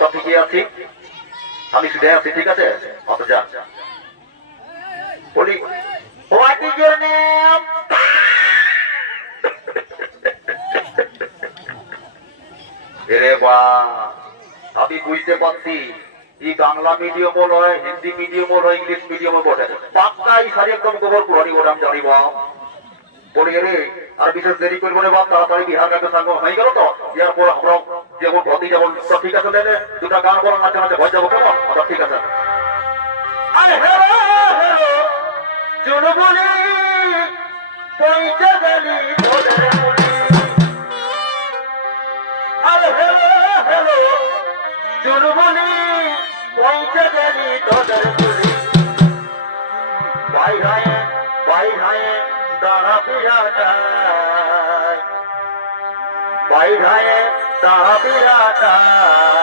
কথা ঠিকই আছি, আমি শুধু আছি, ঠিক আছে? অত যা বলি, হোয়াট ইজ ইউর নেম? এরে বা, আমি বুঝতে পারছি এই বাংলা মিডিয়াম নয়, হিন্দি মিডিয়াম নয়, ইংলিশ মিডিয়াম বটে, পাক্কা এই সারি একদম গোবর পুরানি ওটা আমি জানি বাপ। বলি রে, আর বিশেষ দেরি করবো না বাপ, তাড়াতাড়ি বিহার গান সাঙ্গ হয়ে গেল তো, ইয়ার পর আমরা যেমন গতি যেমন ঠিক আছে, নেলে দুটা গান বলা নাচে নাচে ভয় যাবো কেমন? আচ্ছা ঠিক আছে। চুলবুলি পৌঁছে গেলি তোদের মুলি, আরে হেলো হেলো চুলবুলি পৌঁছে গেলি তোদের মুলি, বাইরে দাঁড়া বিরাটায়, বাইরে দাঁড়া বিরাটায়।